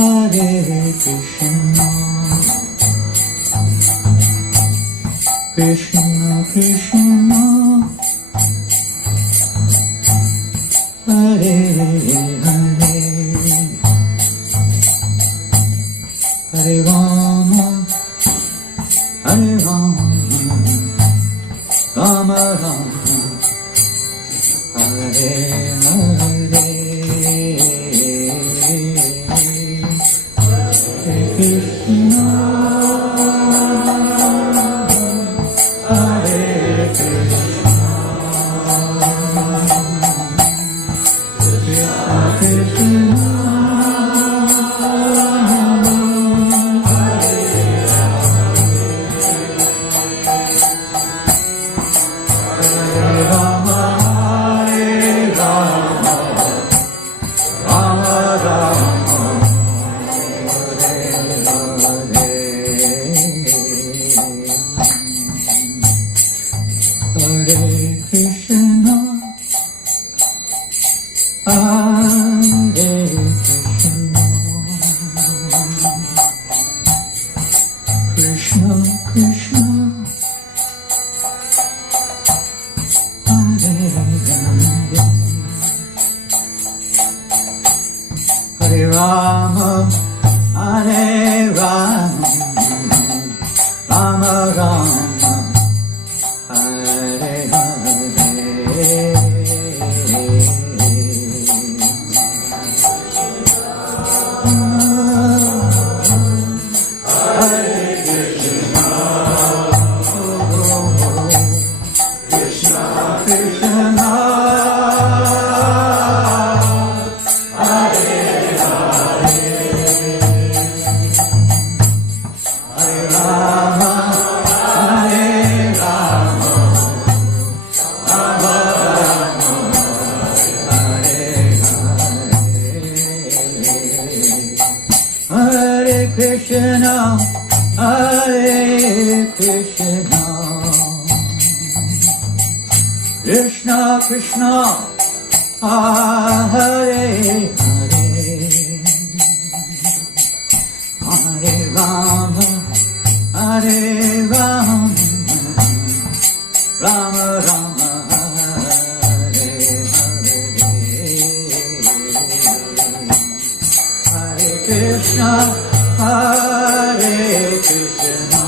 Hare Krishna, Krishna Krishna, Hare Hare, Hare Rama, Hare Rama, Rama Rama, Hare Hare, Hare Krishna, Hare Krishna, Krishna Krishna, Hare Hare, Hare Rama, Hare Rama, Rama Rama, Hare Hare, Hare Krishna, Hare Krishna,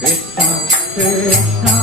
Krishna Krishna,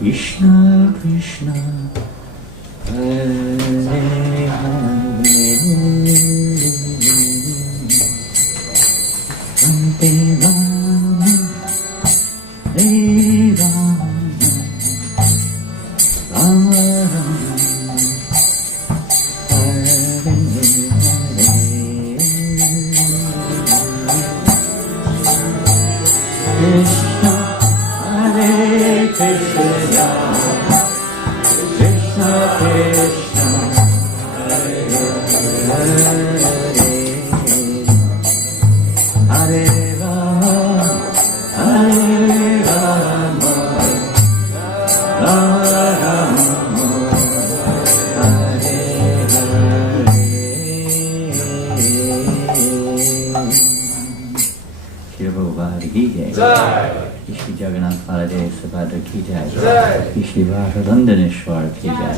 Krishna Krishna Hare Hare Shri Jagannath Baladev Subhadra Ki Jai, Shri Radhandaneshwar Ki Jai,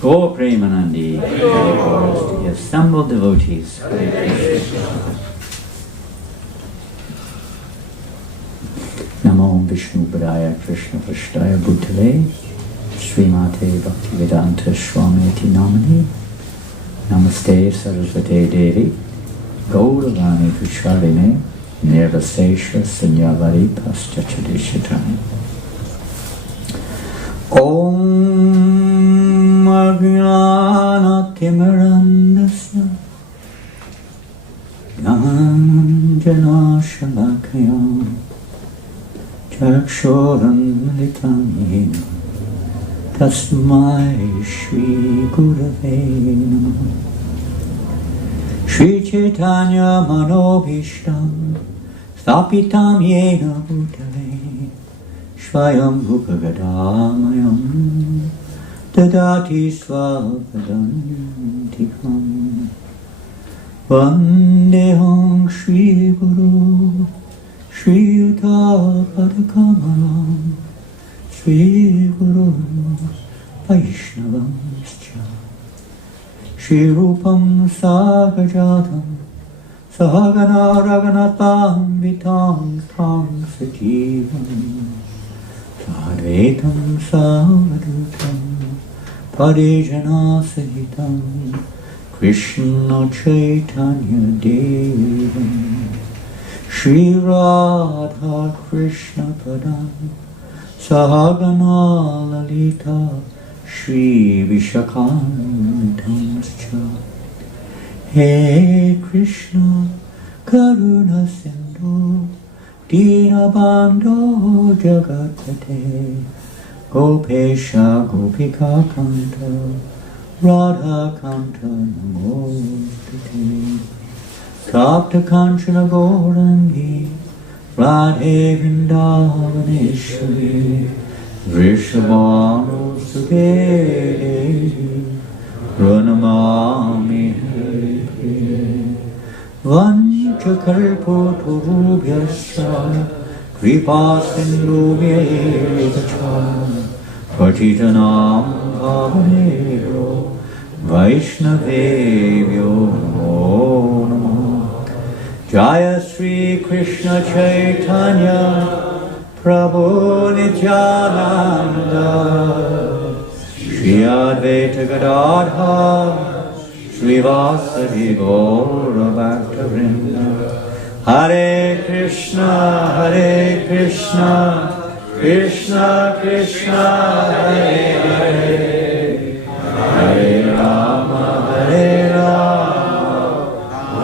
Gaur Premanandi, the assembled devotees. Namo Vishnu Padaya Krishna Prashtaya Bhutale, Srimate Bhaktivedanta Swamiti Namani, Namaste Saraswate Devi, Gauravani Kushaline, Nirvasesha Sanyavari Paschachadishatani. Om Ajnana Timirandasya Jnananjana Shalakayam Chakshoram Militam Yena Tasmai Shri Gurave Namah Shri Chaitanya Manobhishtam Stapitam Yena Bhutale Swayam Bhukagadamayam Dadati Swavadantikam Vandeham Shri Guru Shri Yuta Padakamalam Shri Guru Vaishnavam Shri Rupam Sagajatam Sahagana Raganatam Vitam Tam Sajivam Sadvetam Savadutam Padejana Sahitam Krishna Chaitanya Devam Shri Radha Krishna Padam Sahagana Lalita Shri Vishakam He Krishna Karuna Sindhu Dinabandho Jagatpate Gopesha Gopika Kanta Radha Kanta Namostate Tapta Kanchana Gaurangi Radhe Vrindavaneshwari Vrishabhanu Sukhe Pranamami Hare Vanchakalpoturubhyasya Kripa Sindhubhyevacha Patitanam Bhavanebhyo Vaishnavebhyo Namo Namah Jaya Sri Krishna Chaitanya Prabhu Nityananda Shri Advaita Gadadhar Srivasadi Gaura Bhaktivinoda Hare Krishna Krishna Krishna Hare Hare Hare Rama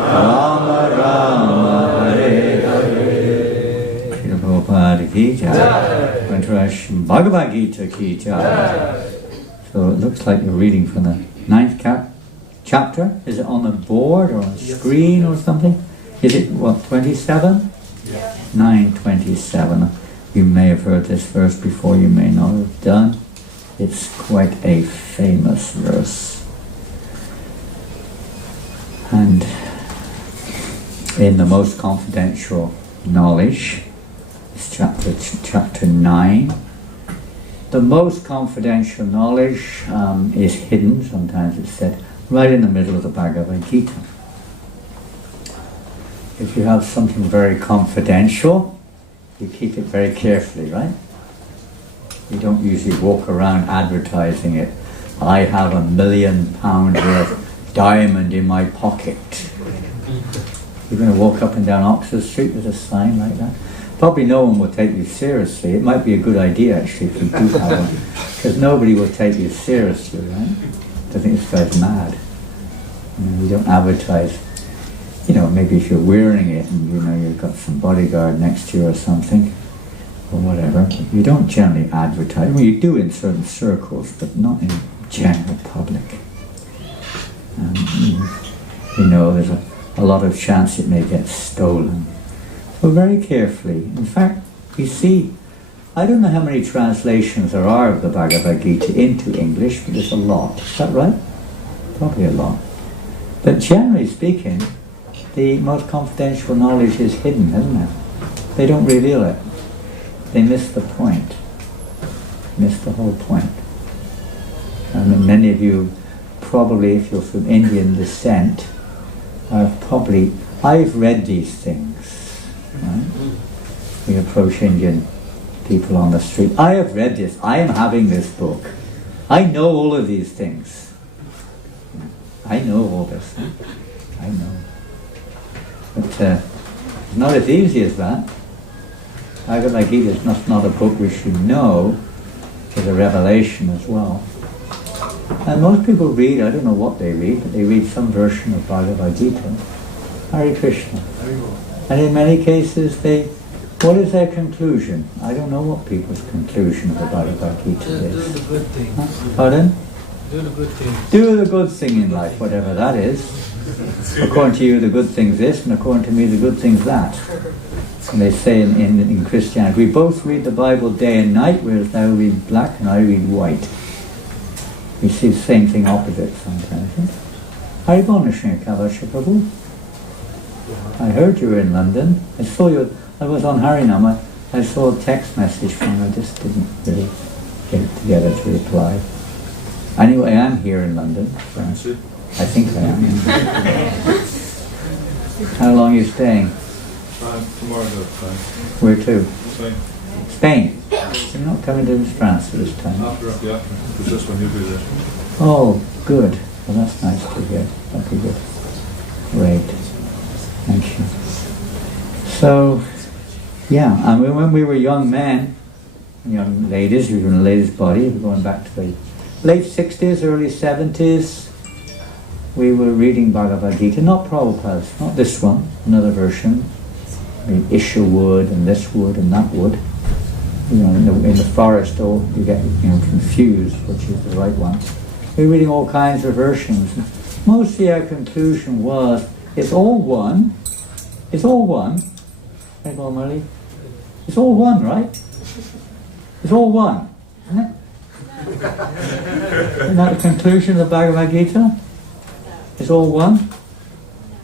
Rama Rama Hare Hare. Srila Prabhupada Ki Jai. Venturashram Bhagavad Gita Ki Jai. So it looks like you're reading from the 9th chapter. Is it on the board or on the screen or something? Is it, what, 27? Yeah. 9:27. You may have heard this verse before, you may not have done. It's quite a famous verse. And in the most confidential knowledge, it's chapter 9. The most confidential knowledge is hidden, sometimes it's said, right in the middle of the Bhagavad Gita. If you have something very confidential, you keep it very carefully, right? You don't usually walk around advertising it. I have £1 million worth diamond in my pocket. You're going to walk up and down Oxford Street with a sign like that? Probably no one will take you seriously. It might be a good idea actually if you do have one, because nobody will take you seriously, right? I think this guy's mad. You don't advertise maybe if you're wearing it and you've got some bodyguard next to you or something, or whatever. You don't generally advertise. Well, you do in certain circles, but not in general public. There's a lot of chance it may get stolen. So very carefully. In fact, you see, I don't know how many translations there are of the Bhagavad Gita into English, but there's a lot. Is that right? Probably a lot. But generally speaking, the most confidential knowledge is hidden, isn't it? They don't reveal it. They miss the point. Miss the whole point. I mean, many of you, probably if you're from Indian descent, I've read these things. Right? We approach Indian people on the street. I have read this. I am having this book. I know all of these things. I know all this. I know. But it's not as easy as that. Bhagavad Gita is not a book we should know. It's a revelation as well. And most people read, I don't know what they read, but they read some version of Bhagavad Gita. Hare Krishna. And in many cases what is their conclusion? I don't know what people's conclusion of the Bhagavad Gita is. Do the good things. Huh? Pardon? Do the good things. Do the good thing in life, whatever that is. According to you, the good thing's this, and according to me, the good thing's that. And they say in Christianity, we both read the Bible day and night, whereas thou read black and I read white. We see the same thing opposite sometimes. Haribonashne Kavasha Prabhu. I heard you were in London. I saw you. I was on Harinam. I saw a text message from you. I just didn't really get it together to reply. Anyway, I am here in London. So I think I am. How long are you staying? Tomorrow to Spain. Where to? Spain. Spain? You're not coming to France this time? After, yeah. It's just when you do this. Oh, good. Well, that's nice to hear. That'd be good. Great. Thank you. So, yeah, I mean, when we were young men, young ladies, we were in the ladies' body, we're going back to the late 60s, early 70s, we were reading Bhagavad Gita, not Prabhupada's, not this one, another version. I mean, Isha wood and this wood and that wood. In the forest, you get confused which is the right one. We're reading all kinds of versions. Mostly our conclusion was, it's all one. It's all one. Right, Marley? It's all one, right? It's all one, isn't it? Isn't that the conclusion of the Bhagavad Gita? It's all one.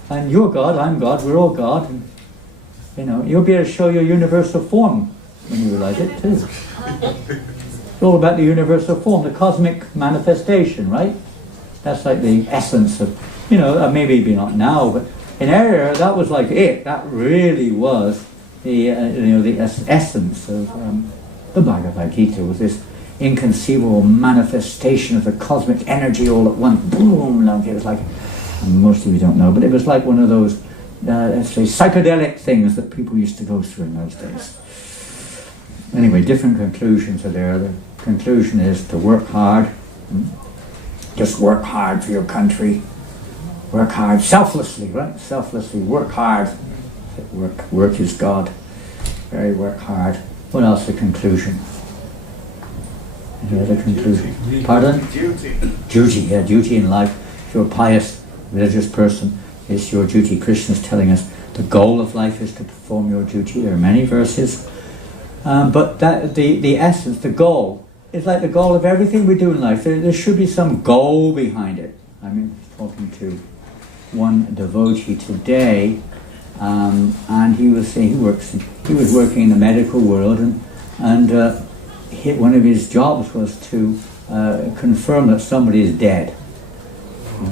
And you're God, I'm God, we're all God. And, you'll be able to show your universal form when you realize it too. It's all about the universal form, the cosmic manifestation, right? That's like the essence of, maybe not now, but in our era, that was like it. That really was the essence of the Bhagavad Gita, was this inconceivable manifestation of the cosmic energy all at once. Boom! Like it was like, most of you don't know, but it was like one of those, let's say, psychedelic things that people used to go through in those days. Anyway, different conclusions are there. The conclusion is to work hard. Just work hard for your country. Work hard selflessly, right? Selflessly, work hard. Work is God. Very work hard. What else? The conclusion. Any other conclusion? Pardon? Duty. Duty, yeah, duty in life. If you're a pious, religious person, it's your duty. Krishna is telling us the goal of life is to perform your duty. There are many verses. But that the essence, the goal, is like the goal of everything we do in life. There should be some goal behind it. I mean, talking to one devotee today, and he was saying he was working in the medical world, and one of his jobs was to confirm that somebody is dead.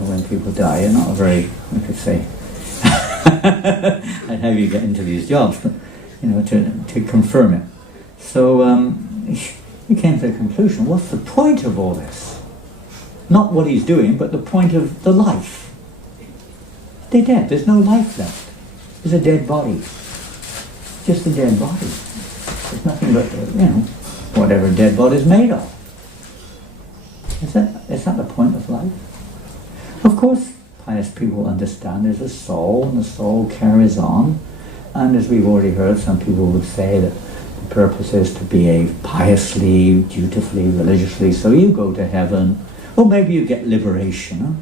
When people die, you're not a very, I could say, how you get into these jobs, but to confirm it. So he came to the conclusion: what's the point of all this? Not what he's doing, but the point of the life. They're dead. There's no life left. There's a dead body. Just a dead body. There's nothing but, whatever dead body's made of. Is that the point of life? Of course, pious people understand there's a soul, and the soul carries on. And as we've already heard, some people would say that the purpose is to behave piously, dutifully, religiously, so you go to heaven. Or maybe you get liberation. Huh?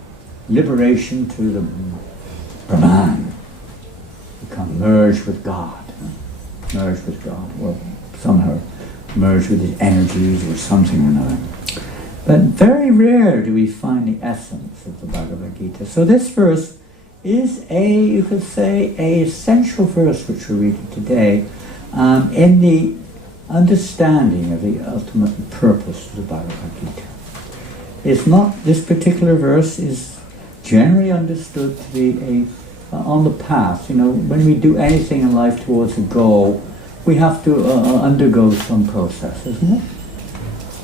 Liberation to the Brahman. Become merged with God. Merged with God. Or somehow merged with his energies or something or another. But very rare do we find the essence of the Bhagavad Gita. So this verse is you could say, a essential verse which we're reading today in the understanding of the ultimate purpose of the Bhagavad Gita. It's not, this particular verse is generally understood to be on the path. You know, when we do anything in life towards a goal, we have to undergo some process, isn't it?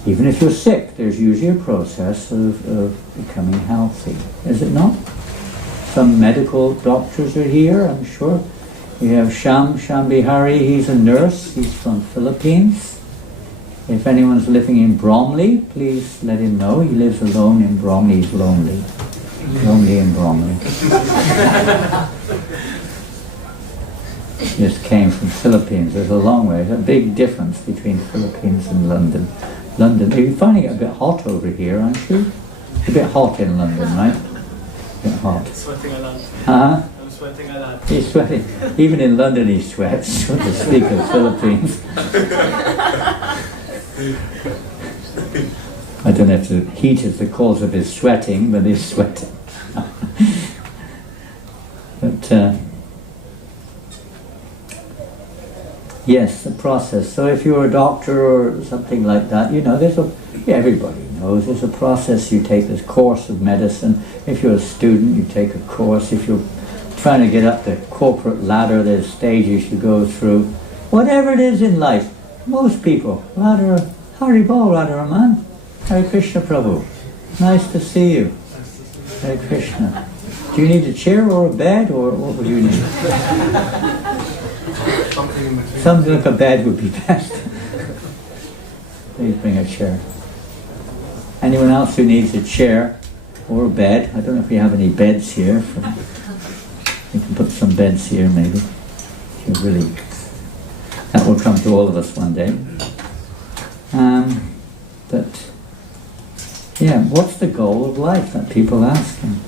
Even if you're sick, there's usually a process of becoming healthy, is it not? Some medical doctors are here, I'm sure. We have Sham Bihari, he's a nurse, he's from Philippines. If anyone's living in Bromley, please let him know. He lives alone in Bromley, he's lonely. Lonely in Bromley. Just came from Philippines, there's a long way. There's a big difference between Philippines and London. London, you're finding it a bit hot over here, aren't you? It's a bit hot in London, right? A bit hot. Sweating a lot. Huh? I'm sweating a lot. He's sweating. Even in London he sweats, what to speak of Philippines. I don't know if the heat is the cause of his sweating, but he's sweating. But yes, the process. So if you're a doctor or something like that, you know, everybody knows there's a process. You take this course of medicine. If you're a student, you take a course. If you're trying to get up the corporate ladder, there's stages you go through. Whatever it is in life, most people, Haribol Radharaman, Hare Krishna Prabhu, nice to see you. Hare Krishna. Do you need a chair or a bed, or what would you need? Something like a bed would be best. Please bring a chair. Anyone else who needs a chair or a bed? I don't know if we have any beds here. We can put some beds here maybe. Really, that will come to all of us one day. But yeah, what's the goal of life that people ask? And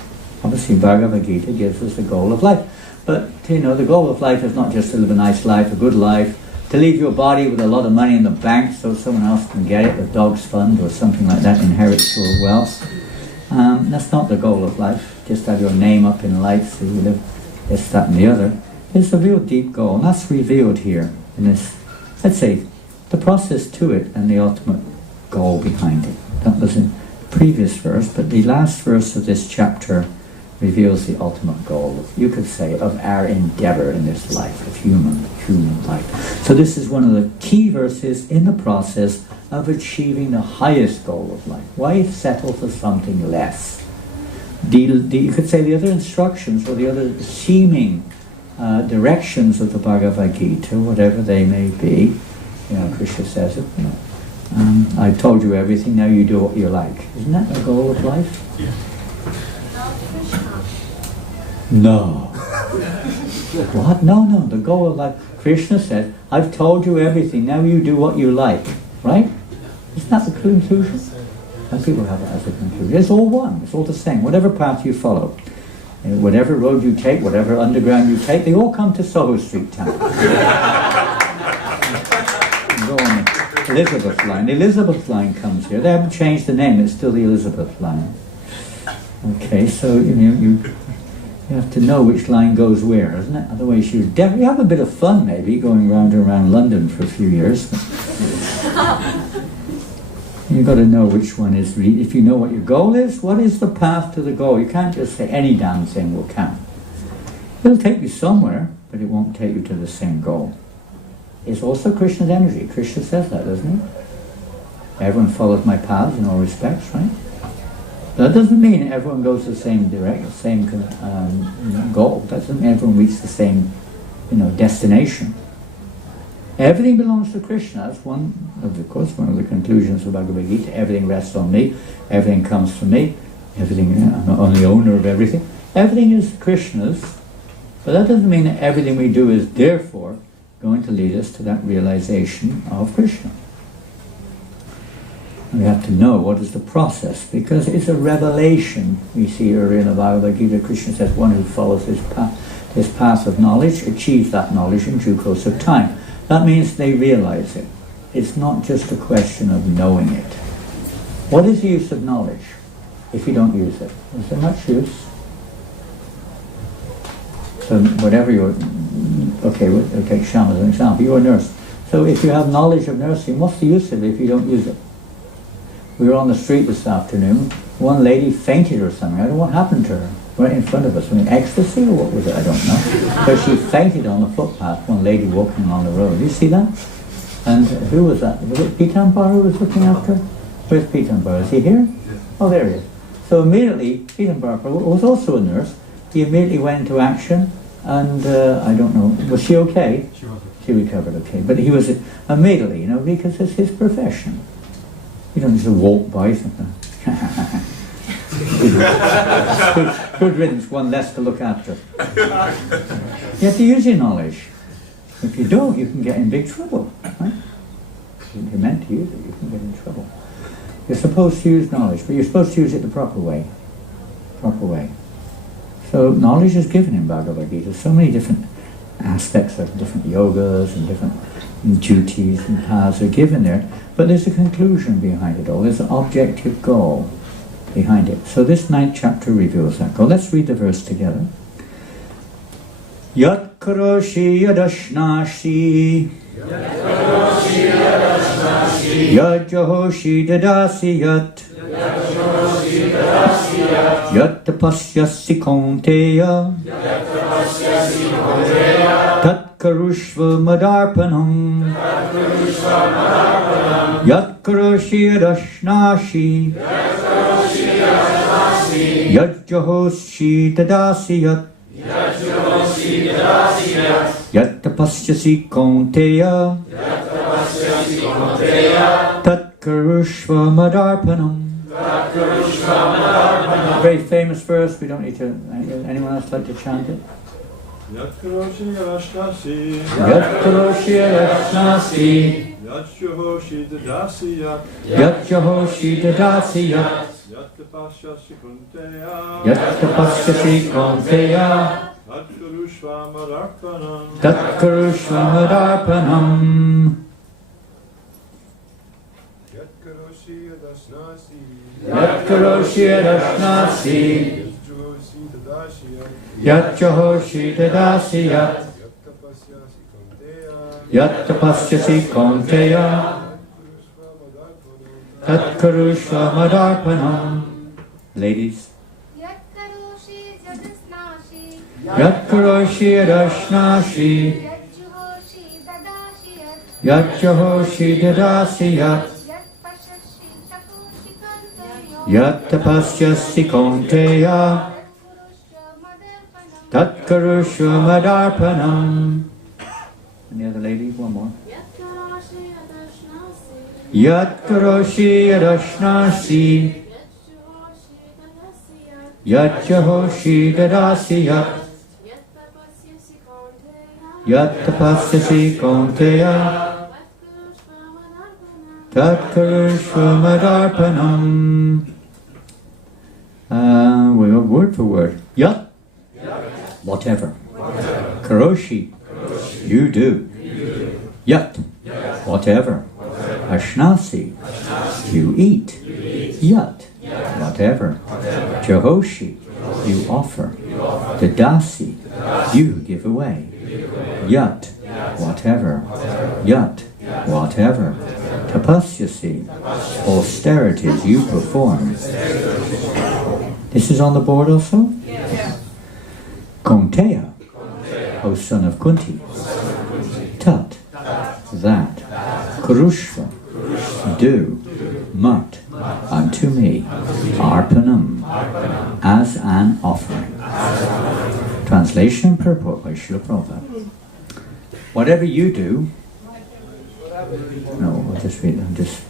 obviously Bhagavad Gita gives us the goal of life. But, you know, the goal of life is not just to live a nice life, a good life, to leave your body with a lot of money in the bank so someone else can get it, the dog's fund or something like that, inherits your wealth. That's not the goal of life, just have your name up in lights so you live this, that and the other. It's a real deep goal, and that's revealed here in this, let's say, the process to it and the ultimate goal behind it. That was in the previous verse, but the last verse of this chapter reveals the ultimate goal, you could say, of our endeavor in this life, of human life. So this is one of the key verses in the process of achieving the highest goal of life. Why settle for something less? You could say the other instructions or the other seeming directions of the Bhagavad Gita, whatever they may be, you know, Krishna says it, you know, I've told you everything, now you do what you like. Isn't that the goal of life? Yeah. No. What? No. The goal of life, Krishna said, I've told you everything, now you do what you like. Right? Isn't that the conclusion? And people have it as a conclusion. It's all one, it's all the same. Whatever path you follow, whatever road you take, whatever underground you take, they all come to Soho Street Temple. Go on the Elizabeth line. The Elizabeth line comes here. They haven't changed the name, it's still the Elizabeth line. Okay, so you have to know which line goes where, isn't it? Otherwise you have a bit of fun maybe going round and around London for a few years. You've got to know which one is, if you know what your goal is, what is the path to the goal? You can't just say any damn thing will count. It'll take you somewhere, but it won't take you to the same goal. It's also Krishna's energy. Krishna says that, doesn't he? Everyone follows my paths in all respects, right? That doesn't mean everyone goes to the same goal. That doesn't mean everyone reaches the same, destination. Everything belongs to Krishna. That's one of the conclusions of Bhagavad Gita. Everything rests on me. Everything comes from me. I'm the only owner of everything. Everything is Krishna's, but that doesn't mean that everything we do is therefore going to lead us to that realization of Krishna. We have to know what is the process, because it's a revelation. We see earlier in the Bhagavad Gita, Krishna says one who follows his path of knowledge achieves that knowledge in due course of time. That means they realize it. It's not just a question of knowing it. What is the use of knowledge if you don't use it? Is there much use? So whatever you're... Okay, we'll take Sham as an example. You're a nurse. So if you have knowledge of nursing, what's the use of it if you don't use it? We were on the street this afternoon. One lady fainted or something. I don't know what happened to her. Right in front of us. I mean, ecstasy or what was it? I don't know. But she fainted on the footpath, one lady walking along the road. You see that? And who was that? Was it Pitambar who was looking after her? Where's Pitambar? Is he here? Oh, there he is. So immediately, Pitambar was also a nurse. He immediately went into action, and I don't know, was she okay? She was. She recovered okay. But he was immediately, you know, because it's his profession. You don't just walk by something. Good riddance, one less to look after. You have to use your knowledge. If you don't, you can get in big trouble. Right? You're meant to use it, you can get in trouble. You're supposed to use knowledge, but you're supposed to use it the proper way. Proper way. So knowledge is given in Bhagavad Gita. So many different aspects of different yogas and different duties and paths are given there. But there's a conclusion behind it all. There's an objective goal behind it. So this 9th chapter reveals that goal. Let's read the verse together. Yat karoshi yadashnashi Yat jahoshi dadasi yat Yat tapasyasi konteya Tat karushva madarpanam Yat karoshi yadashnashi Yat jahoshi dadasi yat Yat tapasyasi konteya Tat karushva madarpanam. Very famous verse, we don't need to... Anyone else like to chant it? Yat karoshi yadashnasi Yat karoshi yadashnasi Yat jahoshi dadasi yat Yat jahoshi dadasi yat Yat tapasyasi konteya Yat tapasyasi konteya Tat karushva madarpanam Tat karushva madarpanam Yat karoshi yadashnasi Yat karoshi yadashnasi Yat jahoshi dadasi yat Yat tapasyasi konteya Tat karushva madarpanam. Ladies. Yat karoshi yadasnashi Yat karoshi yadashnasi Yat jahoshi dadasi yat Yat tapasyasi konteya Tat karushva madarpanam. Any other lady? One more. Yat karoshi yadashnasi Yat jahoshi dadasi yat Yat tapasyasi konteya Tat karushva madarpanam. We got word for word. Yat, whatever. Karoshi, you do. Yat, whatever. Ashnasi, you eat. Yat, whatever. Jahoshi, you offer. Dadasi, you give away. Yat, whatever. Yat, whatever. Tapasyasi, austerities you perform. This is on the board also? Yes. Konteya, O son of Kunti. Tat, that. Kurushva, do. Mat, unto me. Arpanam, as an offering. Translation and purport by Srila Prabhupada. Whatever you do... No, I'll just read it. I'm just...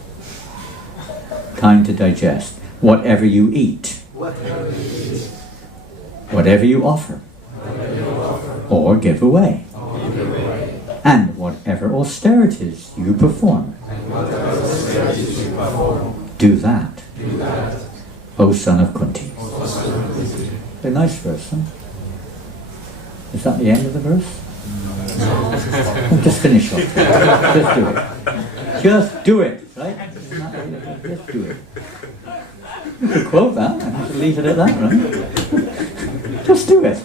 Time to digest. Whatever you eat. whatever you offer or give away, and whatever austerities you perform, do that, O son of Kunti. A nice verse, huh? Is that the end of the verse? No. Just finish off. Just do it. Just do it, right? Just do it. You could quote that and have to leave it at that, right? Just do it.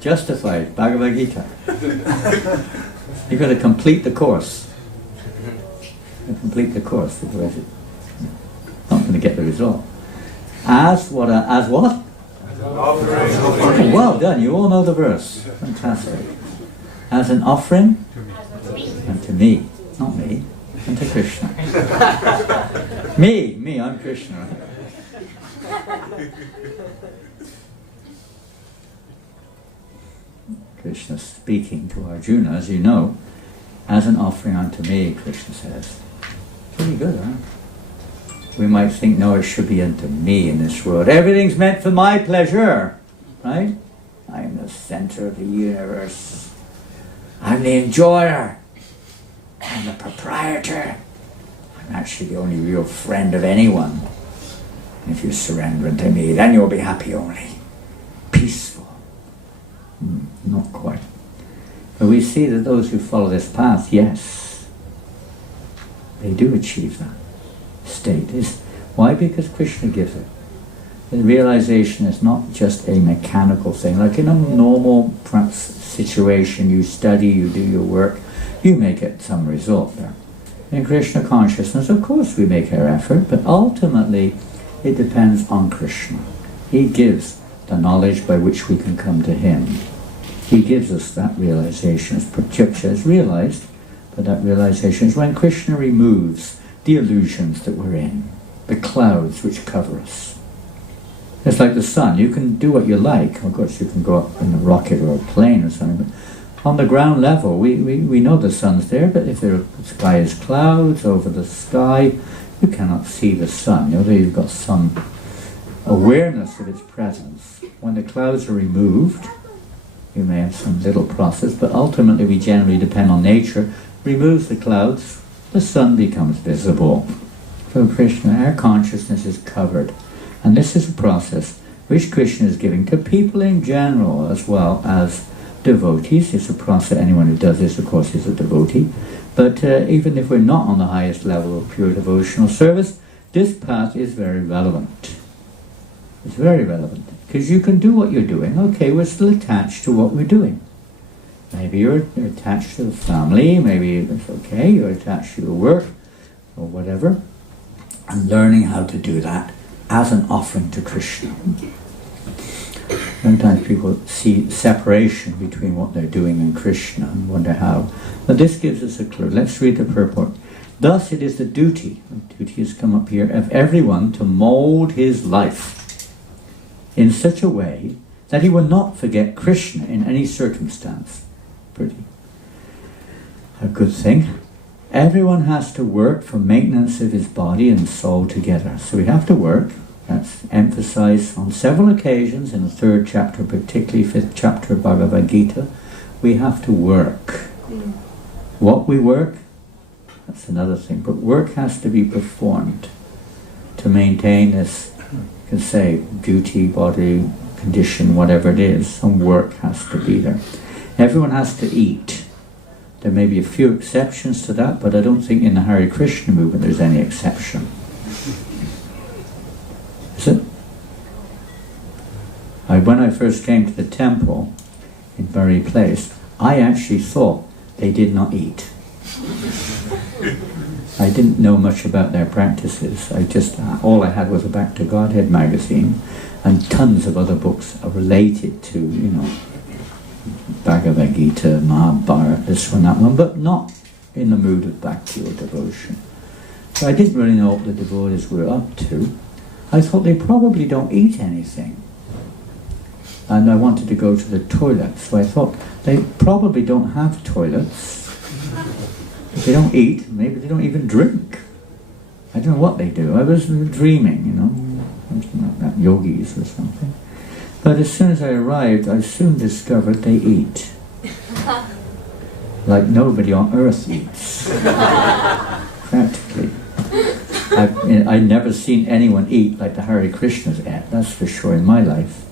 Justified, Bhagavad Gita. You've got to complete the course. Complete the course, otherwise you're not going to get the result. As what? Oh, well done, you all know the verse. Fantastic. As an offering unto me, not me, unto Krishna. me, I'm Krishna. Krishna speaking to Arjuna, as you know, as an offering unto me, Krishna says. Pretty good, huh? We might think, no, it should be unto me in this world. Everything's meant for my pleasure, right? I'm the center of the universe. I'm the enjoyer. I'm the proprietor. I'm actually the only real friend of anyone. And if you surrender unto me, then you'll be happy only. Peaceful. Not quite. But we see that those who follow this path, yes, they do achieve that state. Why? Because Krishna gives it. The realization is not just a mechanical thing. Like in a normal situation, you study, you do your work, you may get some result there. In Krishna consciousness, of course we make our effort, but ultimately it depends on Krishna. He gives the knowledge by which we can come to him. He gives us that realization, as Pratyuksha is realized, but that realization is when Krishna removes the illusions that we're in, the clouds which cover us. It's like the sun. You can do what you like. Of course, you can go up in a rocket or a plane or something, but on the ground level, we know the sun's there, but if the sky is clouds over the sky, you cannot see the sun. Although you've got some awareness of its presence. When the clouds are removed, you may have some little process, but ultimately we generally depend on nature. Removes the clouds, the sun becomes visible. So Krishna, our consciousness is covered. And this is a process which Krishna is giving to people in general as well as devotees. It's a process, anyone who does this of course is a devotee. But even if we're not on the highest level of pure devotional service, this path is very relevant. It's very relevant. Because you can do what you're doing. Okay, we're still attached to what we're doing. Maybe you're attached to the family, maybe it's okay, you're attached to your work, or whatever. And learning how to do that as an offering to Krishna. Sometimes people see separation between what they're doing and Krishna and wonder how. But this gives us a clue. Let's read the purport. Thus it is the duty has come up here, of everyone to mold his life in such a way that he will not forget Krishna in any circumstance. Pretty a good thing. Everyone has to work for maintenance of his body and soul together. So we have to work. That's emphasized on several occasions in the 3rd chapter, particularly 5th chapter of Bhagavad Gita. We have to work. What we work, that's another thing. But work has to be performed to maintain this, you can say, duty, body, condition, whatever it is. Some work has to be there. Everyone has to eat. There may be a few exceptions to that, but I don't think in the Hare Krishna movement there's any exception. Is it? When I first came to the temple in Bury Place, I actually thought they did not eat. I didn't know much about their practices. All I had was a Back to Godhead magazine and tons of other books related to, Bhagavad Gita, Mahabharata, this one, that one, but not in the mood of bhakti or devotion. So I didn't really know what the devotees were up to. I thought they probably don't eat anything. And I wanted to go to the toilet, so I thought they probably don't have toilets. If they don't eat, maybe they don't even drink. I don't know what they do. I was dreaming, something like that, yogis or something. But as soon as I arrived, I soon discovered they eat. Like nobody on earth eats. Practically. I'd never seen anyone eat like the Hare Krishnas ate, that's for sure, in my life.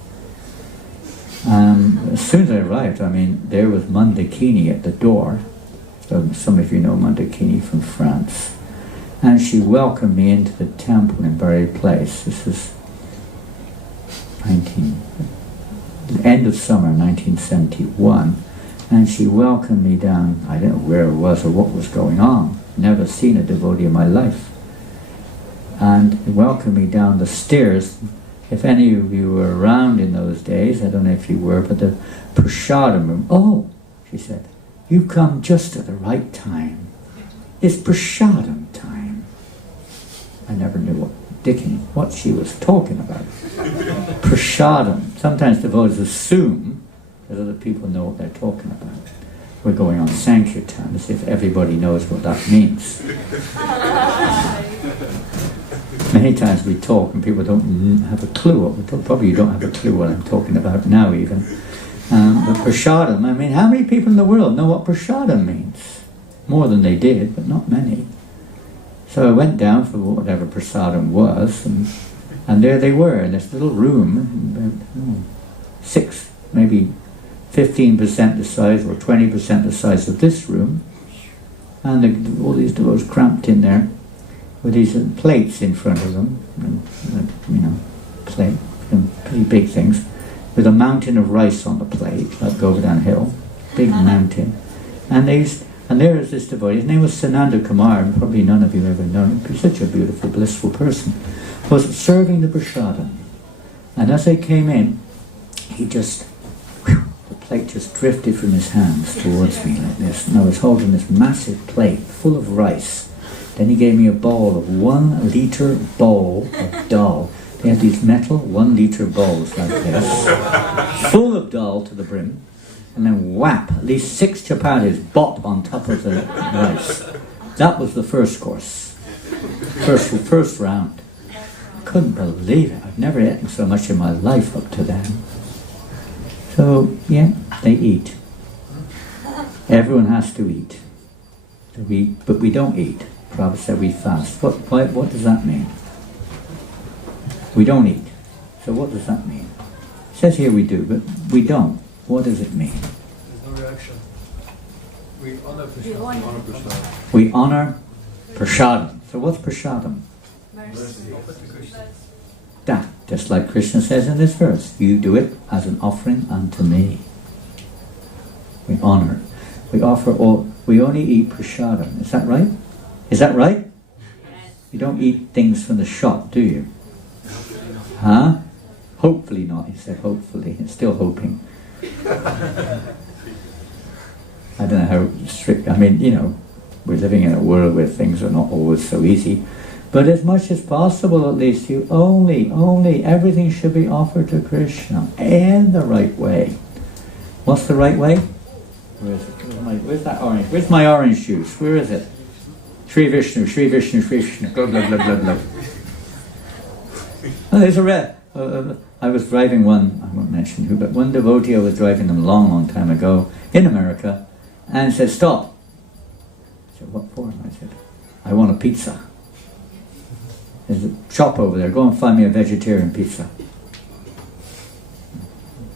As soon as I arrived, I mean, there was Mandakini at the door. Some of you know Mandakini from France. And she welcomed me into the temple in Bury Place. This was the end of summer 1971. And she welcomed me down. I don't know where it was or what was going on. Never seen a devotee in my life. And welcomed me down the stairs. If any of you were around in those days, I don't know if you were, but the prasadam room. Oh, she said, you come just at the right time. It's prasadam time. I never knew what she was talking about. Prasadam. Sometimes devotees assume that other people know what they're talking about. We're going on Sankirtan as if everybody knows what that means. Many times we talk and people don't have a clue what we're talking. Probably you don't have a clue what I'm talking about now even. But prasadam, I mean, how many people in the world know what prasadam means? More than they did, but not many. So I went down for whatever prasadam was, and there they were in this little room, about 6, maybe 15% the size or 20% the size of this room, and all these devotees cramped in there with these plates in front of them, plate, pretty big things, with a mountain of rice on the plate, like Govardhan Hill, big mountain, and there is this devotee, his name was Sananda Kumar, and probably none of you ever know him, he's such a beautiful, blissful person, was serving the prasadam. And as they came in, the plate just drifted from his hands towards me like this, and I was holding this massive plate full of rice. Then he gave me a bowl of 1 liter bowl of dal. They had these metal 1 liter bowls like this, full of dal to the brim, and then whap, at least 6 chapatis bop on top of the rice. That was the first course, first round. Couldn't believe it. I've never eaten so much in my life up to then. So yeah, they eat. Everyone has to eat. But we don't eat. Prabhupada said we fast. What does that mean? We don't eat. So what does that mean? It says here we do, but we don't. What does it mean? There's no reaction. We honor prasadam. We honor prasadam. So what's prasadam? Mercy. That, just like Krishna says in this verse, you do it as an offering unto me. We honor. We offer all. We only eat prasadam. Is that right? Is that right? Yes. You don't eat things from the shop, do you? Huh? Hopefully not, he said, hopefully. It's still hoping. I don't know how strict, I mean, we're living in a world where things are not always so easy. But as much as possible, at least, you only, everything should be offered to Krishna in the right way. What's the right way? Where is it? Where's that orange? Where's my orange juice? Where is it? Sri Vishnu, Sri Vishnu, Sri Vishnu, blah, blah, blah, blah, blah. Oh, there's a red. I was driving one, I won't mention who, but one devotee, I was driving them a long, long time ago in America, and said, stop. I said, what for? I said, I want a pizza. There's a shop over there, go and find me a vegetarian pizza.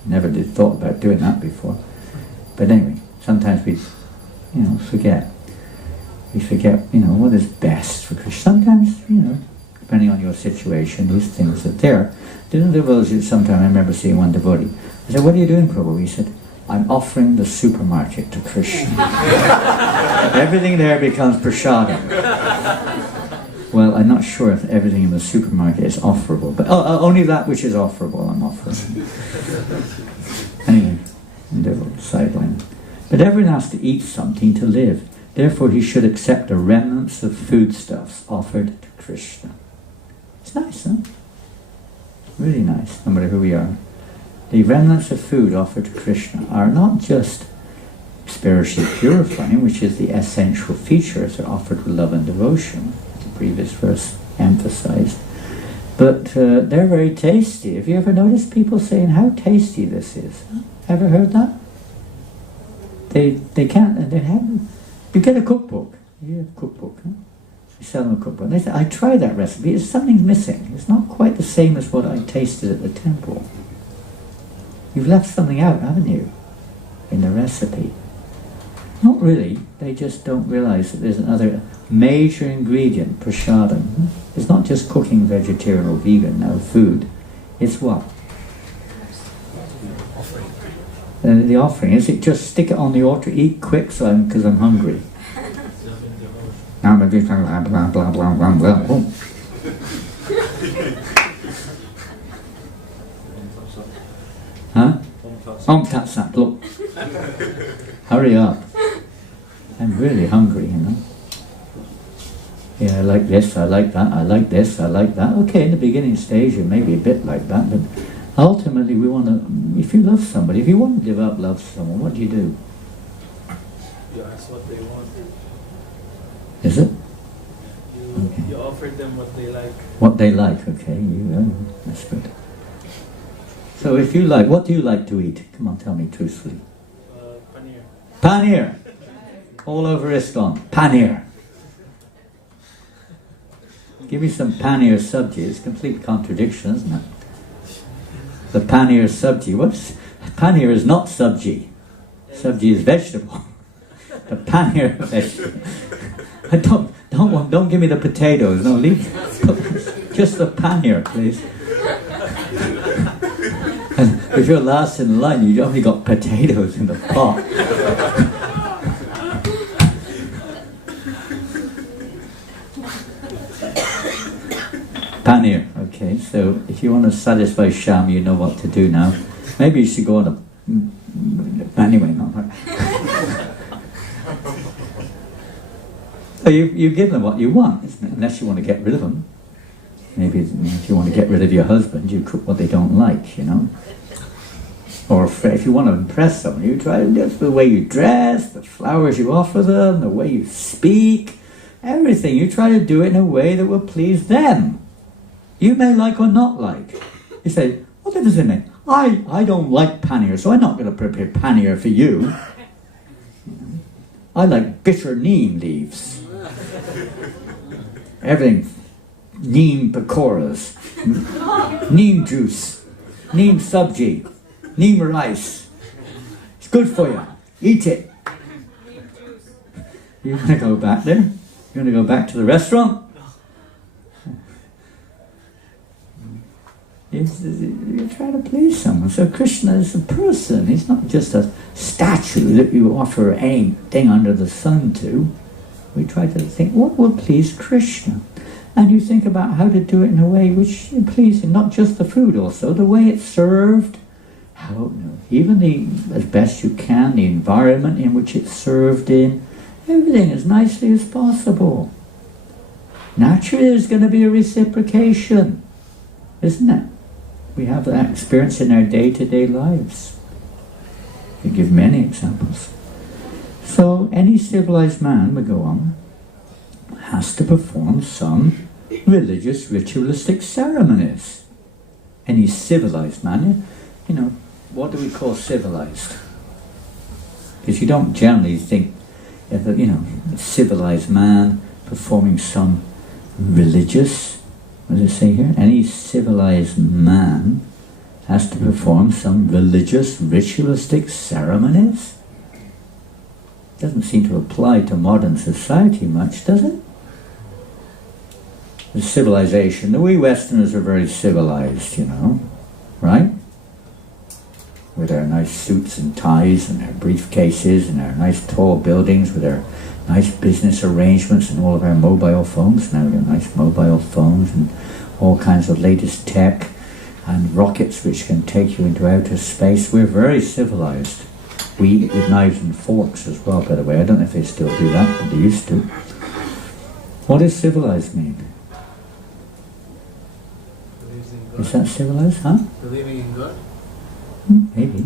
Never did thought about doing that before. But anyway, sometimes we, forget. We forget, what is best for Krishna. Sometimes, depending on your situation, these things are there. Didn't devotees, sometime I remember seeing one devotee. I said, what are you doing, Prabhu? He said, I'm offering the supermarket to Krishna. Everything there becomes prasadam. Well, I'm not sure if everything in the supermarket is offerable, but only that which is offerable I'm offering. Anyway, sideline. But everyone has to eat something to live. Therefore he should accept the remnants of foodstuffs offered to Krishna. It's nice, huh? Really nice, no matter who we are. The remnants of food offered to Krishna are not just spiritually purifying, which is the essential feature, as they're offered with love and devotion, as the previous verse emphasized. But they're very tasty. Have you ever noticed people saying how tasty this is? Ever heard that? They can't, they haven't. You get a cookbook. You have a cookbook, huh? You sell them a cookbook. And they say, I tried that recipe, something's missing. It's not quite the same as what I tasted at the temple. You've left something out, haven't you, in the recipe? Not really. They just don't realize that there's another major ingredient, prasadam. It's not just cooking vegetarian or vegan, no food. It's what? The offering. Is it just stick it on the altar, eat quick because I'm hungry? Blah, blah, blah, blah, blah, blah. Huh? Om Tat Sat, look. Hurry up. I'm really hungry, you know. Yeah, I like this, I like that, I like this, I like that. Okay, in the beginning stage you may be a bit like that, but ultimately we want to, if you love somebody, if you want to develop love for someone, what do? You ask what they want. Is it? You offer them what they like. What they like, okay, that's good. So if you like, what do you like to eat? Come on, tell me truthfully. Paneer. Paneer! All over ISKCON. Paneer! Give me some paneer sabji. It's a complete contradiction, isn't it? The paneer sabji. Paneer is not sabji. Sabji is vegetable. The paneer vegetable. Don't give me the potatoes. No, leave just the paneer, please. And if you're last in line, you only got potatoes in the pot. Paneer, okay, so if you want to satisfy Sham, you know what to do now. Maybe you should go on a... Anyway, not her. So you give them what you want, isn't it? Unless you want to get rid of them. Maybe if you want to get rid of your husband, you cook what they don't like, you know. Or if you want to impress someone, you try just the way you dress, the flowers you offer them, the way you speak, everything. You try to do it in a way that will please them. You may like or not like. You say, what does it mean? I don't like paneer, so I'm not going to prepare paneer for you. I like bitter neem leaves. Everything. Neem pakoras. Neem juice. Neem sabji. Neem rice. It's good for you. Eat it. You're going to go back there? You're going to go back to the restaurant? You're trying to please someone. So Krishna is a person. He's not just a statue that you offer anything under the sun to. We try to think, what will please Krishna? And you think about how to do it in a way which pleases him. Not just the food also, the way it's served. Even as best you can, the environment in which it's served in. Everything as nicely as possible. Naturally there's going to be a reciprocation. Isn't it? We have that experience in our day-to-day lives. We give many examples. So any civilized man, we go on, has to perform some religious ritualistic ceremonies. Any civilized man, you know, what do we call civilized? Because you don't generally think of, you know, a civilized man performing some religious. What does it say here? Any civilized man has to perform some religious, ritualistic ceremonies? Doesn't seem to apply to modern society much, does it? The civilization, we Westerners are very civilized, you know, right? With our nice suits and ties and our briefcases and our nice tall buildings with our nice business arrangements and all of our mobile phones. Now we've got nice mobile phones and all kinds of latest tech and rockets which can take you into outer space. We're very civilized. We eat with knives and forks as well, by the way. I don't know if they still do that, but they used to. What does civilized mean? Is that civilized, huh? Believing in God? Maybe.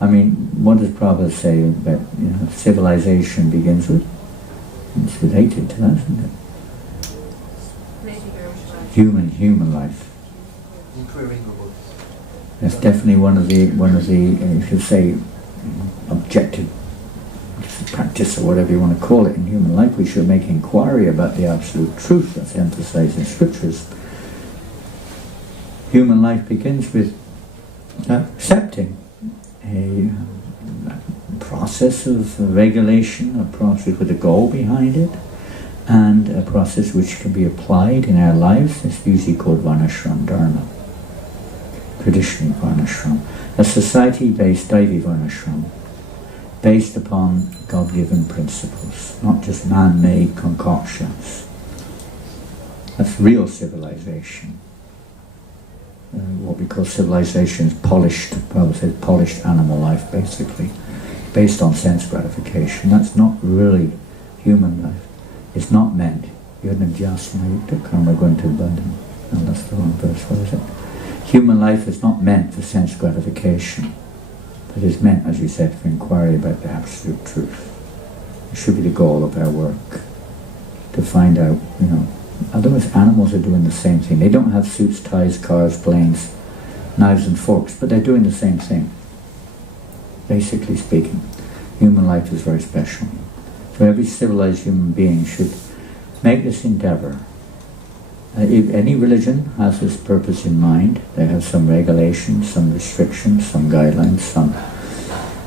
I mean, what does Prabhupada say about, you know, civilization begins with? It's related to that, isn't it? human life. Improving the world. That's definitely one of the you should say objective practice or whatever you want to call it in human life. We should make inquiry about the absolute truth that's emphasized in scriptures. Human life begins with accepting a process of regulation, a process with a goal behind it, and a process which can be applied in our lives. It's usually called Varnashram Dharma. Traditionally Varnashram. A society-based Daivi Varnashram, based upon God-given principles, not just man-made concoctions. That's real civilization. What we call civilization is polished, Prabhupada says polished animal life, basically, based on sense gratification. That's not really human life. It's not meant. Yudnajasana karma gunta bandhana. No, that's the wrong verse. What is it? Human life is not meant for sense gratification, but is meant, as you said, for inquiry about the absolute truth. It should be the goal of our work, to find out, otherwise animals are doing the same thing. They don't have suits, ties, cars, planes, knives and forks, but they're doing the same thing. Basically speaking, human life is very special. So every civilized human being should make this endeavor. If any religion has this purpose in mind, they have some regulations, some restrictions, some guidelines, some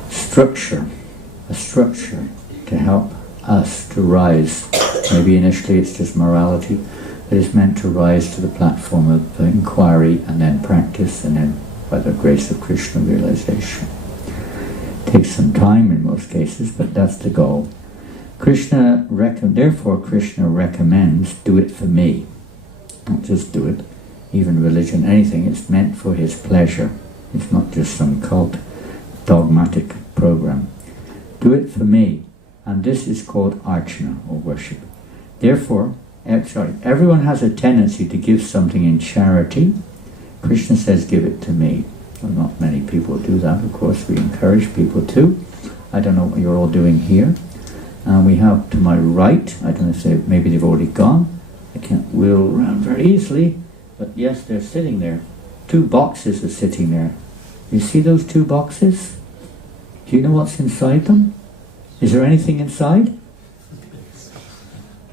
structure, a structure to help us to rise. Maybe initially it's just morality, but it's meant to rise to the platform of inquiry and then practice, and then by the grace of Krishna realization. It takes some time in most cases, but that's the goal. Therefore Krishna recommends, do it for me. Not just do it, even religion, anything, it's meant for his pleasure. It's not just some cult dogmatic program. Do it for me, and this is called archana, or worship. Therefore, everyone has a tendency to give something in charity. Krishna says, give it to me. Well, not many people do that, of course. We encourage people to. I don't know what you're all doing here. We have to my right, I don't know if maybe they've already gone. I can't wheel around very easily, but yes, they're sitting there. 2 boxes are sitting there. You see those 2 boxes? Do you know what's inside them? Is there anything inside?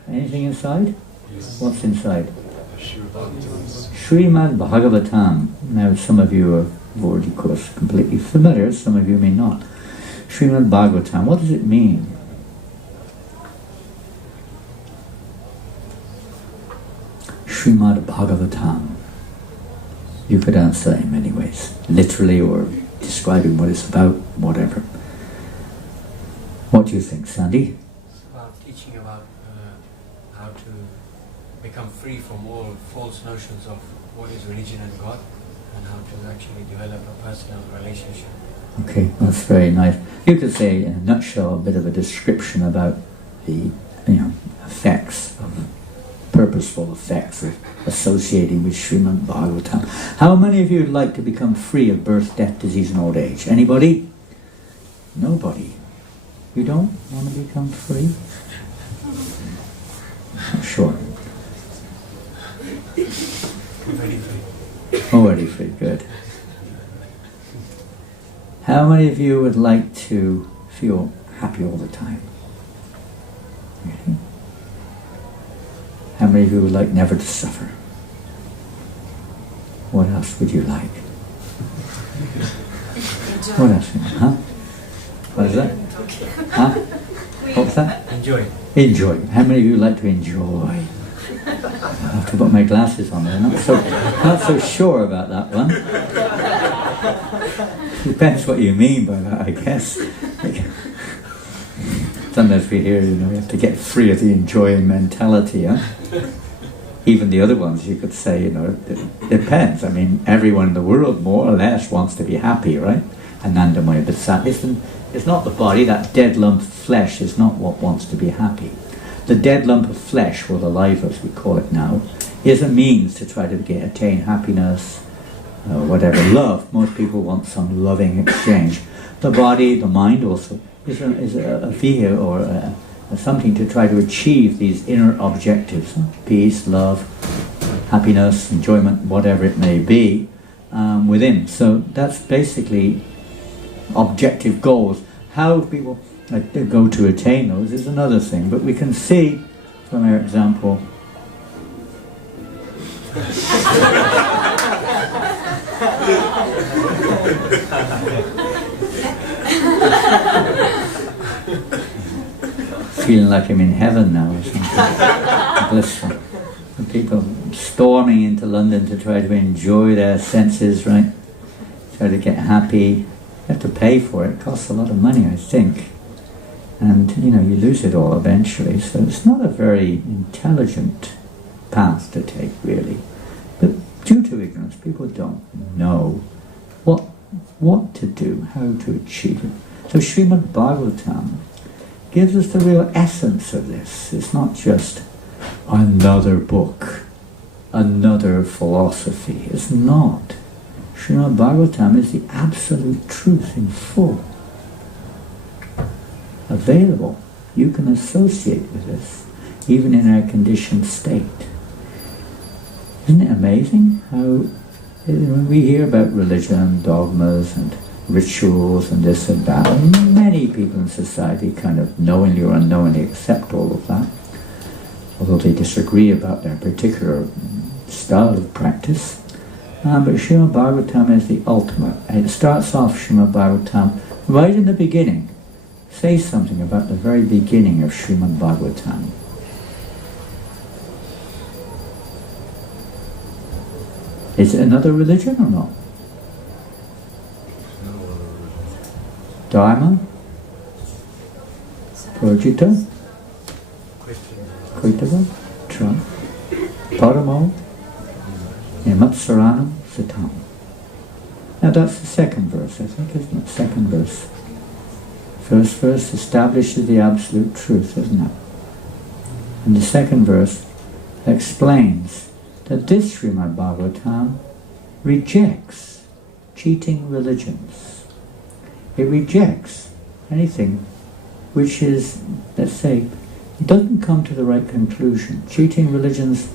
Anything inside? Yes. What's inside? Srimad Bhagavatam. Now some of you are already, of course, completely familiar, some of you may not. Srimad Bhagavatam, what does it mean? Srimad Bhagavatam. You could answer in many ways, literally or describing what it's about, whatever. What do you think, Sandy? Teaching about how to become free from all false notions of what is religion and God, and how to actually develop a personal relationship. Okay, that's very nice. You could say, in a nutshell, a bit of a description about the effects of purposeful effects of associating with Srimad Bhagavatam. How many of you would like to become free of birth, death, disease and old age? Anybody? Nobody. You don't want to become free? Not sure. Already free. Already free, good. How many of you would like to feel happy all the time? Really? How many of you would like never to suffer? What else would you like? What else? Huh? What is that? Huh? What's that? Enjoy. Enjoy. How many of you like to enjoy? I have to put my glasses on there. Not so sure about that one. Depends what you mean by that, I guess. Sometimes we hear, we have to get free of the enjoying mentality, huh? Even the other ones, you could say, it depends. I mean, everyone in the world, more or less, wants to be happy, right? Anandamaya, but it's not the body, that dead lump of flesh is not what wants to be happy. The dead lump of flesh, or the life as we call it now, is a means to try to attain happiness, whatever, love. Most people want some loving exchange. The body, the mind also, is a vehicle or something to try to achieve these inner objectives, peace, love, happiness, enjoyment, whatever it may be, within. So that's basically objective goals. How people go to attain those is another thing, but we can see from our example feeling like I'm in heaven now or something. Blissful. The people storming into London to try to enjoy their senses, right? Try to get happy. You have to pay for it. It costs a lot of money, I think. And, you lose it all eventually. So it's not a very intelligent path to take, really. But due to ignorance, people don't know what to do, how to achieve it. So Srimad Bhagavatam gives us the real essence of this. It's not just another book, another philosophy. It's not. Srimad Bhagavatam is the absolute truth in full. Available. You can associate with this, even in our conditioned state. Isn't it amazing how when we hear about religion and dogmas and rituals and this and that, and many people in society kind of knowingly or unknowingly accept all of that, although they disagree about their particular style of practice. But Srimad Bhagavatam is the ultimate. It starts off Srimad Bhagavatam right in the beginning. Say something about the very beginning of Srimad Bhagavatam. Is it another religion or not? Dharma? Purjita? Kaitava? Tra? Paramo? Yamatsaranam Satam. Now that's the second verse, I think, isn't it? Second verse. First verse establishes the absolute truth, isn't it? And the second verse explains that this Srimad Bhagavatam rejects cheating religions. It rejects anything which is, let's say, doesn't come to the right conclusion. Cheating religions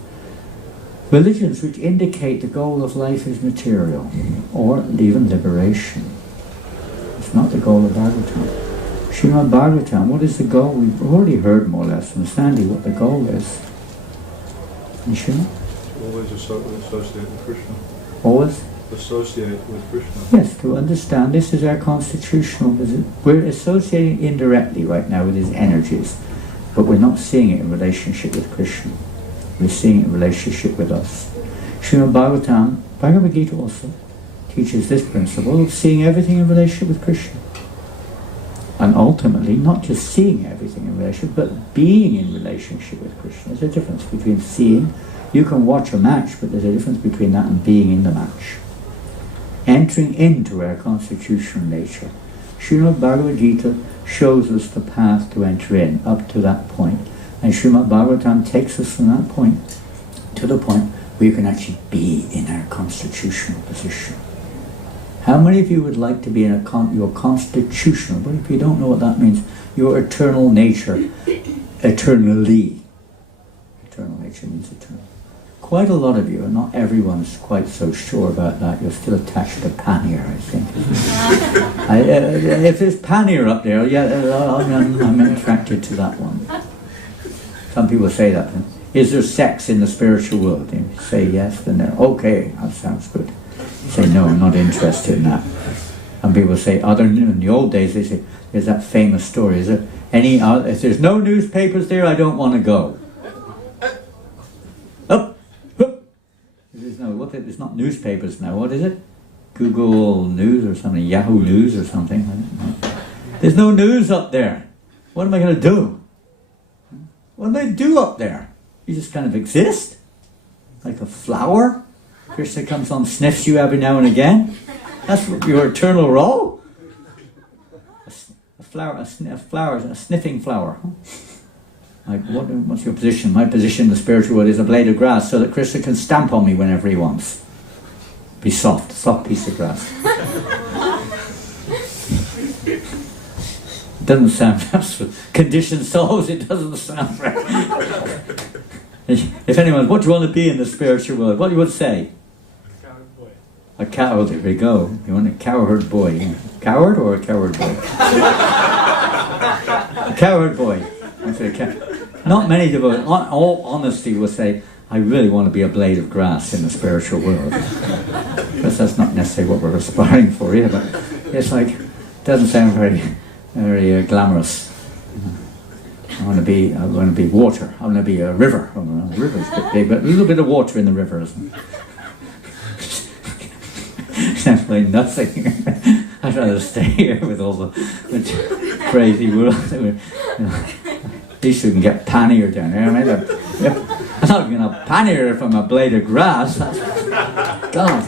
which indicate the goal of life is material, or even liberation. It's not the goal of Bhagavatam. Srimad Bhagavatam, what is the goal? We've already heard more or less from Sandy what the goal is. And Srimad? Always associate with Krishna. Always? Associate with Krishna. Yes, to understand this is our constitutional visit. We're associating indirectly right now with his energies, but we're not seeing it in relationship with Krishna. We're seeing it in relationship with us. Srimad Bhagavatam, Bhagavad Gita also, teaches this principle of seeing everything in relationship with Krishna. And ultimately, not just seeing everything in relationship, but being in relationship with Krishna. There's a difference between seeing. You can watch a match, but there's a difference between that and being in the match. Entering into our constitutional nature. Srimad Bhagavad Gita shows us the path to enter in, up to that point. And Srimad Bhagavatam takes us from that point to the point where you can actually be in our constitutional position. How many of you would like to be in your constitutional, but if you don't know what that means, your eternal nature, eternally. Eternal nature means eternal. Quite a lot of you, and not everyone's quite so sure about that. You're still attached to pannier, I think. If there's pannier up there, yeah, I'm attracted to that one. Some people say that. Is there sex in the spiritual world? You say yes, then they're okay, that sounds good. You say no, I'm not interested in that. And people say, in the old days, they say, there's that famous story, is there any, if there's no newspapers there, I don't want to go. It's not newspapers now, what is it? Google News or something, Yahoo News or something. I don't know. There's no news up there. What am I going to do? What do they do up there? You just kind of exist? Like a flower? Krishna comes on, sniffs you every now and again? That's your eternal role? A sniffing flower. Like, what's your position? My position in the spiritual world is a blade of grass so that Krishna can stamp on me whenever he wants. Be soft piece of grass. It doesn't sound absolute. Conditioned souls, it doesn't sound right. If anyone, what do you want to be in the spiritual world? What do you would say? Coward boy. A coward. There we go. You want a coward boy? Coward or a coward boy? A coward boy. I say not many devotees, all honesty, will say, I really want to be a blade of grass in the spiritual world. Because that's not necessarily what we're aspiring for either, but it's like, it doesn't sound very, very glamorous. I want to be water. I want to be a river. The river's a bit big, but a little bit of water in the river, isn't it? Sounds like nothing. I'd rather stay here with all the crazy world. At least we can get pannier down here. I'm not going to pannier from a blade of grass. That's, God.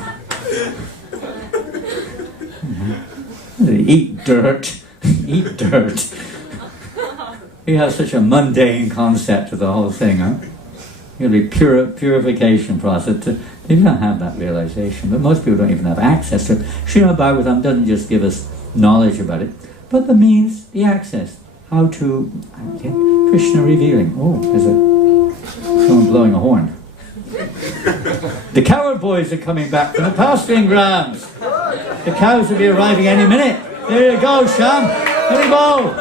Eat dirt. Eat dirt. He has such a mundane concept of the whole thing, huh? It'll be purification process. You don't have that realization, but most people don't even have access to it. Srimad Bhagavatam doesn't just give us knowledge about it, but the means, the access, how to get Krishna revealing. Oh, there's someone blowing a horn. The coward boys are coming back from the pasturing grounds. The cows will be arriving any minute. There you go, Sham. There you go.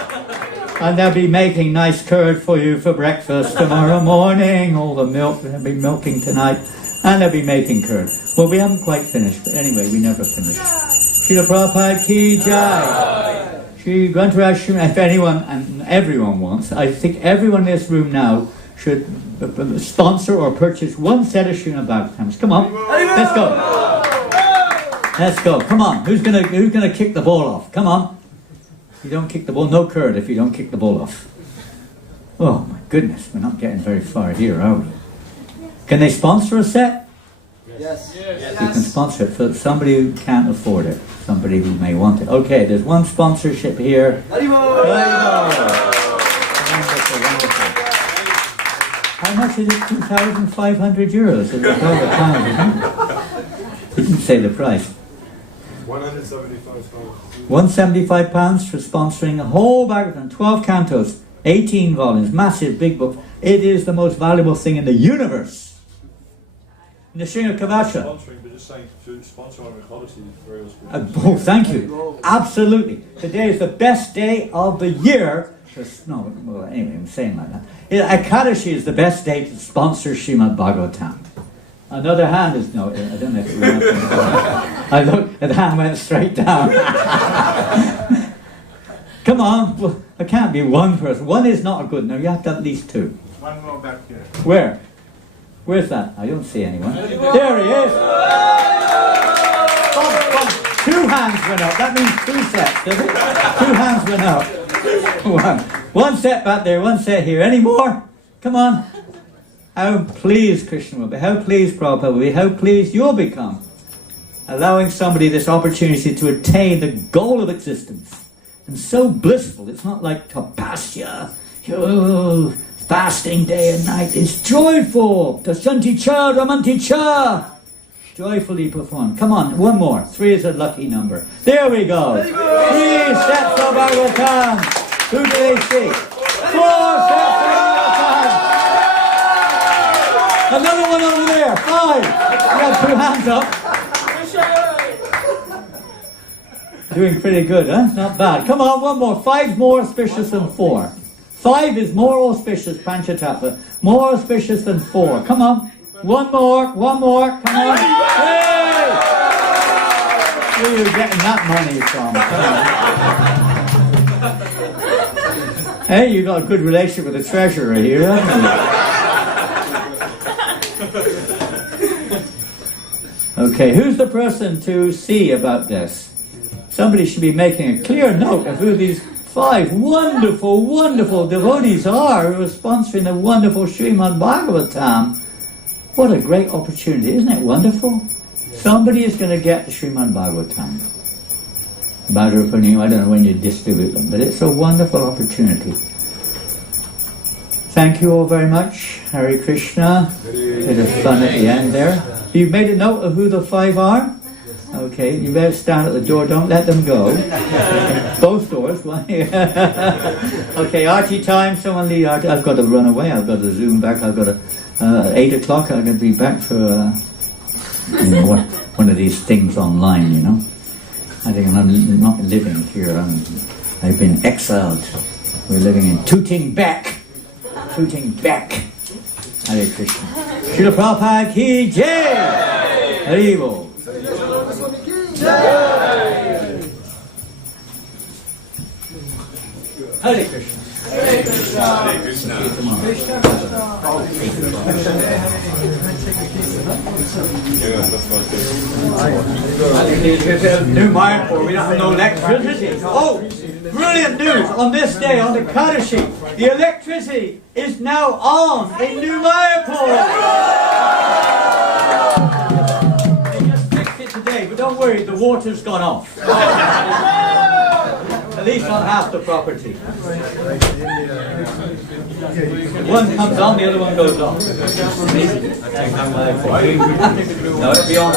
And they'll be making nice curd for you for breakfast tomorrow morning. All the milk, they'll be milking tonight. And they'll be making curd. Well, we haven't quite finished, but anyway, we never finished. Srila Prabhupada ki jai. Shri Grantaraj, if anyone, and everyone wants, I think everyone in this room now should sponsor or purchase one set of Srimad Bhagavatams. Come on, let's go. Let's go. Come on. Who's gonna kick the ball off? Come on. You don't kick the ball. No curd if you don't kick the ball off. Oh my goodness, we're not getting very far here, are we? Can they sponsor a set? Yes. You can sponsor it for somebody who can't afford it, somebody who may want it. Okay, there's one sponsorship here. Wonderful, wonderful. How much is it? 2,500 euros. It's over £1,000, isn't it? He didn't say the price. £175 for sponsoring a whole Bhagavatam, 12 cantos, 18 volumes, massive, big book. It is the most valuable thing in the universe. In the Sringa Kavasha. Sponsoring, but just saying to sponsor on quality is very auspicious. Oh, thank you. Absolutely. Today is the best day of the year. Well, anyway, I'm saying like that. Ekadashi is the best day to sponsor Srimad Bhagavatam. Another hand is, no, I don't know if you want to. I looked, the hand went straight down. Come on, well, there can't be one person. One is not good enough, you have to have at least two. One more back here. Where? Where's that? I don't see anyone. There he is! Two hands went up, that means two sets, does it? Two hands went up. One set back there, one set here. Any more? Come on. How pleased Krishna will be, how pleased Prabhupada will be, how pleased you'll become. Allowing somebody this opportunity to attain the goal of existence. And so blissful, it's not like tapasya, fasting day and night. It's joyful. Tashanti cha, ramanti cha. Joyfully performed. Come on, one more. 3 is a lucky number. There we go. 3 sets of Bhagavatam. Who do they see? 4 sets of Bhagavatam. Another one over there. 5. You got 2 hands up. Doing pretty good, huh? Not bad. Come on, one more. 5 more auspicious than 4. 5 is more auspicious, Panchatapa. More auspicious than 4. Come on. One more. Come on. Hey! Where are you getting that money from? Come on. Hey, you got a good relationship with the treasurer here, haven't you? Okay, who's the person to see about this? Somebody should be making a clear note of who these 5 wonderful, wonderful devotees are who are sponsoring the wonderful Srimad Bhagavatam. What a great opportunity, isn't it wonderful? Somebody is going to get the Srimad Bhagavatam. Bhadrapani, I don't know when you distribute them, but it's a wonderful opportunity. Thank you all very much. Hare Krishna. Bit of fun at the end there. You've made a note of who the 5 are? Okay, you better stand at the door, don't let them go. Both doors. Okay, Archie time, someone lead Archie. I've got to run away, I've got to zoom back, I've got to 8 o'clock I'm going to be back for one of these things online, you know. I think I'm not living here. I've been exiled. We're living in Tooting Bec. Hare Krishna. Srila Prabhupada ki jai. Hare Bol. Hare Krishna. Hare Krishna. New Mayapur, we don't have no electricity. Oh, brilliant news on this day on the Kadashi. The electricity is now on in New Mayapur. They just fixed it today, but don't worry, the water's gone off. At least on half the property. One comes on, the other one goes off. No, it'll be on.